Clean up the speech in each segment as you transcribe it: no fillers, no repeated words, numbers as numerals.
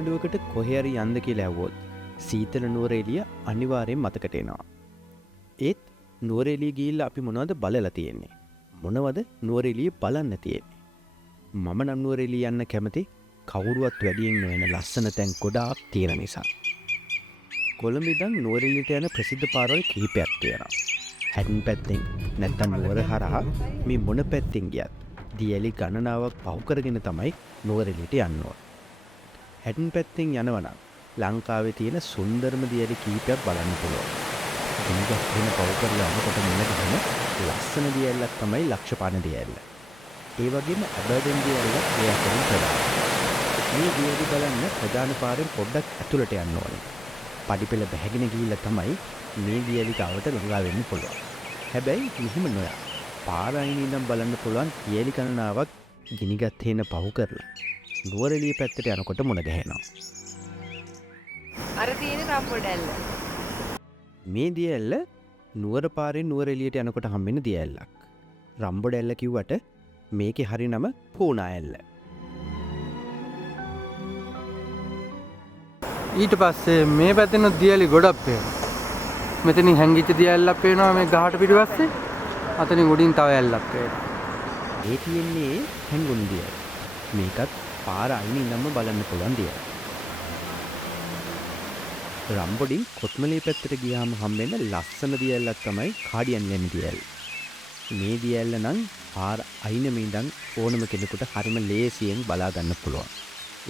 නිවාඩුවකට කොහේ හරි යන්න කියලා ඇහුවොත් සීතල නුවර එළිය අනිවාර්යෙන් මතකට එනවා. ඒත් නුවර එළිය ගිහිල්ලා අපි මොනවද බලලා තියෙන්නේ? මොනවද නුවර එළිය බලන්න තියෙන්නේ? මම නම් නුවර එළිය යන්න කැමති කවුරුවත් වැඩියෙන් නොවන ලස්සන තැන් ගොඩාක් තියෙන නිසා. කොළඹ ඉඳන් නුවර එළියට යන ප්‍රසිද්ධ පාරවල් කිහිපයක් තියෙනවා. හැඩන් පැත්තෙන් නැත්තම් නුවර හරහා මේ මොන පැත්තෙන් ගියත් දියැලි ගණනාවක් පහු කරගෙන තමයි නුවර එළියට යන්න ඕන. හැඩන් පැත්තෙන් යනවනම් ලංකාවේ තියෙන සුන්දරම දියැලි කීපයක් බලන්න පුළුවන්. ගිනිගත් වෙන පහු කරලා යනකොට මුණ ගැහෙන ලස්සන දියැලක් තමයි ලක්ෂපාන දියැල්ල. ඒ වගේම අබර්ඩන් දියැල්ල ඒ අතරින් ප්‍රධානයි. මේ දියැලි බලන්න ප්‍රධාන පාරෙන් පොඩ්ඩක් ඇතුළට යන්න ඕනේ. පඩිපෙළ බැහැගෙන ගිහිල්ලා තමයි මේ දියැලි ගාවට ළඟා වෙන්න පුළුවන්. හැබැයි මෙහෙම නොයා. පාර අයිනේ ඉඳන් බලන්න පුළුවන් දියැලි ගණනාවක් ගිනිගත් හේන පහු කරලා නුවර එළිය පැත්තට යනකොට මුණ ගැහෙනවා. අර තියෙන රම්බොඩැල්ල. මේ දියැල්ල නුවර පාරෙන් නුවර එළියට යනකොට හම්බෙන දියැල්ලක්. රම්බොඩැල්ල කිව්වට මේකේ හරි නම පූනාඇල්ල. ඊට පස්සේ මේ පැත්තෙන් දියැලි ගොඩක් පේනවා. මෙතනින් හැංගිච්ච දියැල්ලක් පේනවා මේ ගහට පිටිපස්සේ. අතනින් උඩින් තව ඇල්ලක් පේනවා. ඒ තියෙන්නේ හැංගුණු දියැල. මේකත් පාර අයිනේ ඉඳන්ම බලන්න පුළුවන් දියැල. රම්බොඩින් කොත්මලේ පැත්තට ගියාම හම්බෙන ලස්සන දියැලක් තමයි කාඩියන් ලෙන් දියැල්ල. මේ දියැල්ල නම් පාර අයිනෙම ඉඳන් ඕනම කෙනෙකුට හරිම ලේසියෙන් බලා ගන්න පුළුවන්.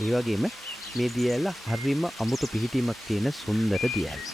ඒ වගේම මේ දියැල්ල හරිම අමුතු පිහිටීමක් තියෙන සුන්දර දියැල්ල.